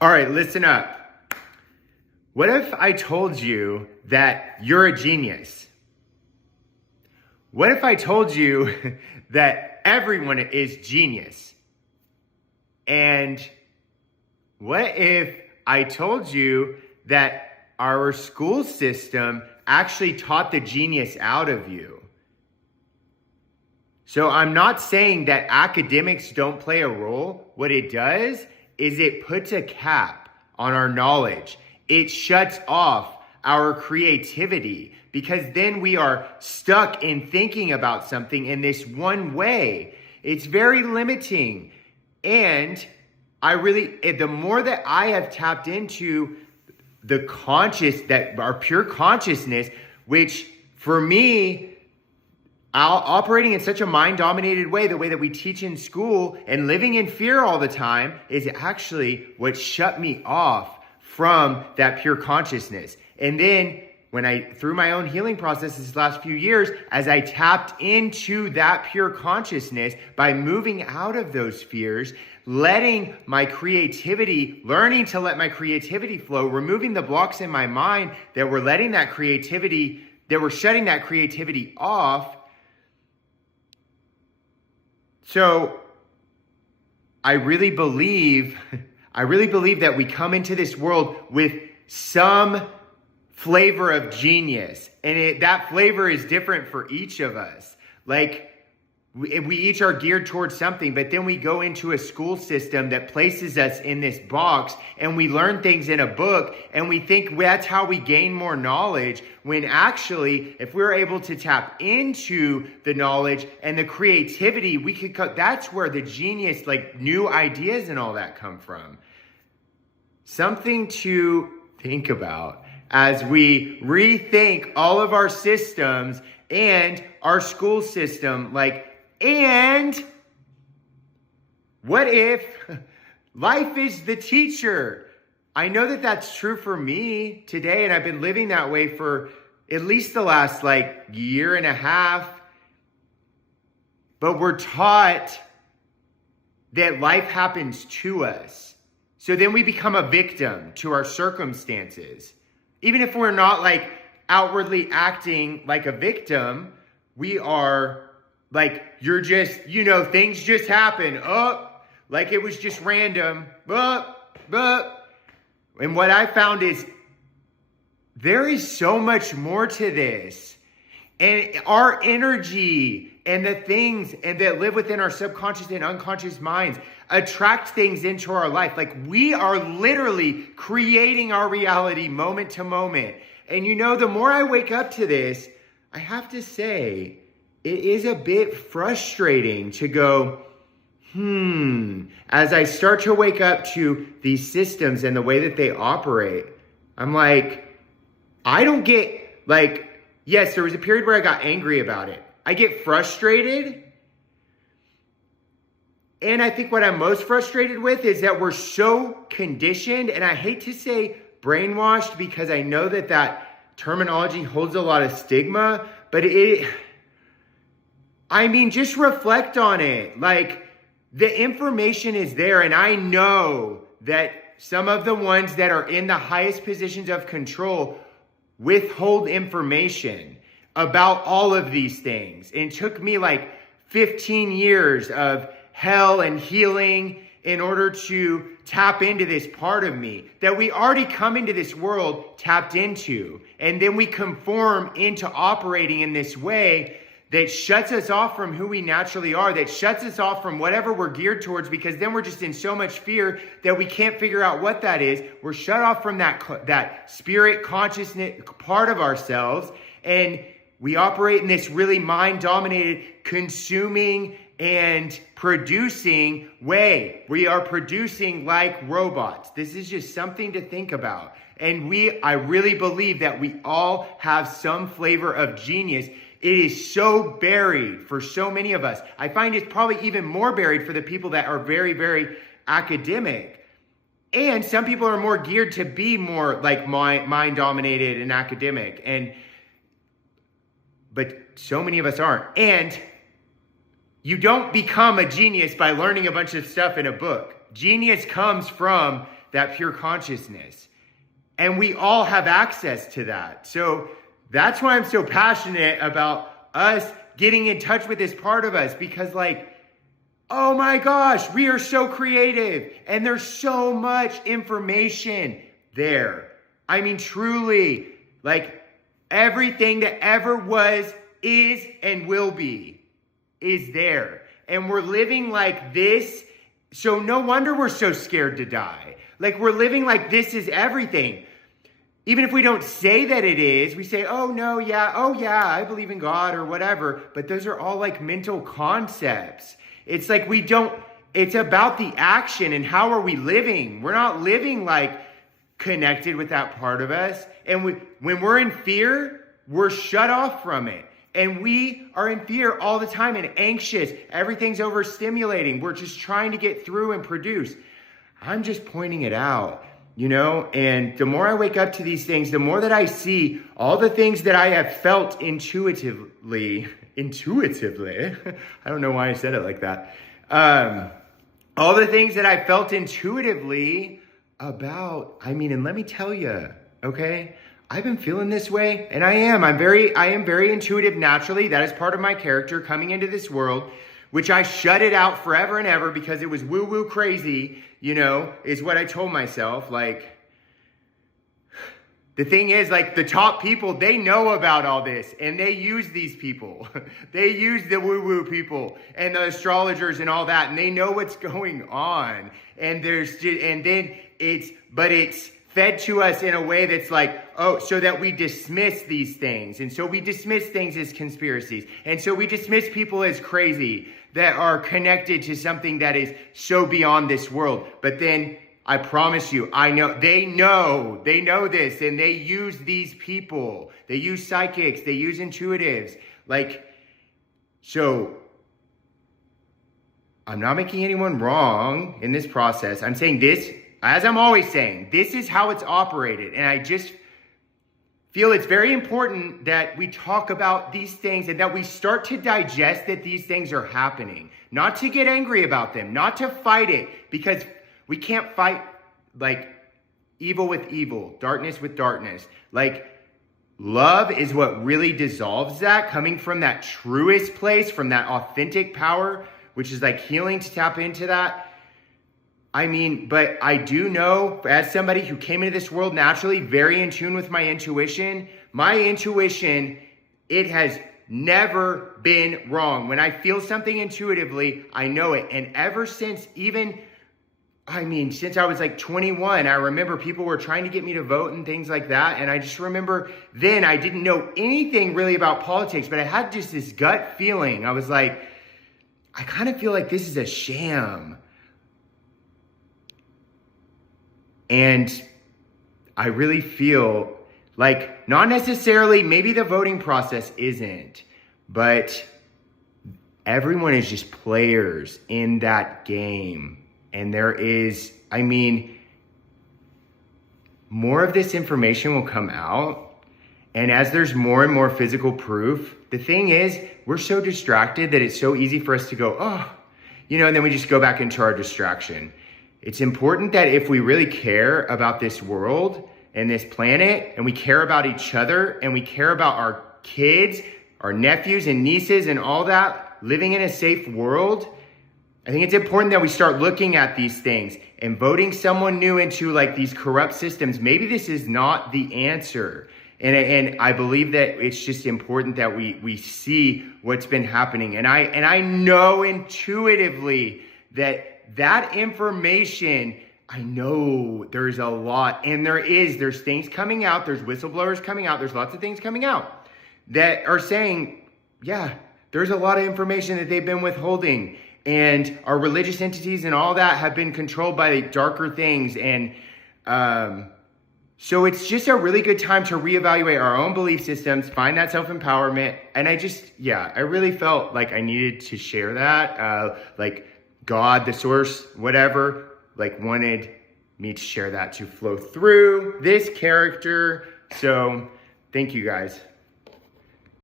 All right, listen up. What if I told you that you're a genius? What if I told you that everyone is genius? And what if I told you that our school system actually taught the genius out of you? So I'm not saying that academics don't play a role. What it does is it puts a cap on our knowledge. It shuts off our creativity because then we are stuck in thinking about something in this one way. It's very limiting. And the more that I have tapped into our pure consciousness, which for me, operating in such a mind-dominated way, the way that we teach in school and living in fear all the time is actually what shut me off from that pure consciousness. And then through my own healing process this last few years, as I tapped into that pure consciousness by moving out of those fears, learning to let my creativity flow, removing the blocks in my mind that were shutting that creativity off. So I really believe that we come into this world with some flavor of genius, and that flavor is different for each of us. Like we each are geared towards something, but then we go into a school system that places us in this box and we learn things in a book and we think that's how we gain more knowledge, when actually if we're able to tap into the knowledge and the creativity, that's where the genius, like new ideas and all that come from. Something to think about as we rethink all of our systems and our school system. And what if life is the teacher? I know that that's true for me today, and I've been living that way for at least the last year and a half. But we're taught that life happens to us. So then we become a victim to our circumstances. Even if we're not outwardly acting like a victim, we are things just happen. It was just random. And what I found is there is so much more to this. And our energy and the things that live within our subconscious and unconscious minds attract things into our life. We are literally creating our reality moment to moment. And the more I wake up to this, I have to say, it is a bit frustrating to go, as I start to wake up to these systems and the way that they operate, I'm I don't get, yes, there was a period where I got angry about it. I get frustrated. And I think what I'm most frustrated with is that we're so conditioned, and I hate to say brainwashed because I know that terminology holds a lot of stigma, but just reflect on it. The information is there, and I know that some of the ones that are in the highest positions of control withhold information about all of these things. And it took me 15 years of hell and healing in order to tap into this part of me that we already come into this world tapped into. And then we conform into operating in this way that shuts us off from who we naturally are, that shuts us off from whatever we're geared towards, because then we're just in so much fear that we can't figure out what that is. We're shut off from that spirit consciousness part of ourselves, and we operate in this really mind-dominated, consuming and producing way. We are producing like robots. This is just something to think about. And I really believe that we all have some flavor of genius. It is so buried for so many of us. I find it's probably even more buried for the people that are very, very academic. And some people are more geared to be more mind-dominated and academic. But so many of us aren't. And you don't become a genius by learning a bunch of stuff in a book. Genius comes from that pure consciousness. And we all have access to that. So that's why I'm so passionate about us getting in touch with this part of us, because like, oh my gosh, we are so creative and there's so much information there. I mean, truly, like everything that ever was, is, and will be is there. And we're living like this. So no wonder we're so scared to die. Like we're living like this is everything. Even if we don't say that it is, we say, oh yeah, I believe in God or whatever. But those are all like mental concepts. It's like it's about the action and how are we living. We're not living like connected with that part of us. And when we're in fear, we're shut off from it. And we are in fear all the time and anxious. Everything's overstimulating. We're just trying to get through and produce. I'm just pointing it out, and the more I wake up to these things, the more that I see all the things that I have felt intuitively, I don't know why I said it like that. All the things that I felt intuitively about, and let me tell you, okay? I've been feeling this way, and I am very intuitive naturally. That is part of my character coming into this world, which I shut it out forever and ever because it was woo-woo crazy, is what I told myself. Like, the thing is, like, the top people, they know about all this, and they use these people. They use the woo-woo people and the astrologers and all that, and they know what's going on. And it's fed to us in a way that's like, so that we dismiss these things. And so we dismiss things as conspiracies. And so we dismiss people as crazy that are connected to something that is so beyond this world. But then I promise you, they know this, and they use these people. They use psychics, they use intuitives. So I'm not making anyone wrong in this process. I'm saying this, as I'm always saying, this is how it's operated. And I just feel it's very important that we talk about these things and that we start to digest that these things are happening. Not to get angry about them, not to fight it, because we can't fight like evil with evil, darkness with darkness. Like, love is what really dissolves that, coming from that truest place, from that authentic power, which is like healing, to tap into that. But I do know, as somebody who came into this world naturally, very in tune with my intuition, it has never been wrong. When I feel something intuitively, I know it. And ever since since I was like 21, I remember people were trying to get me to vote and things like that. And I just remember then I didn't know anything really about politics, but I had just this gut feeling. I was like, I kind of feel like this is a sham. And I really feel like, not necessarily, maybe the voting process isn't, but everyone is just players in that game. And there is, more of this information will come out. And as there's more and more physical proof, the thing is, we're so distracted that it's so easy for us to go, and then we just go back into our distraction. It's important that if we really care about this world and this planet, and we care about each other, and we care about our kids, our nephews and nieces and all that, living in a safe world, I think it's important that we start looking at these things and voting someone new into like these corrupt systems. Maybe this is not the answer. And I believe that it's just important that we see what's been happening. And I know intuitively that information, I know there's a lot, and there's things coming out, there's whistleblowers coming out, there's lots of things coming out that are saying, yeah, there's a lot of information that they've been withholding, and our religious entities and all that have been controlled by darker things. And so it's just a really good time to reevaluate our own belief systems, find that self-empowerment. And I really felt like I needed to share that, God, the source, whatever, wanted me to share that to flow through this character. So thank you guys.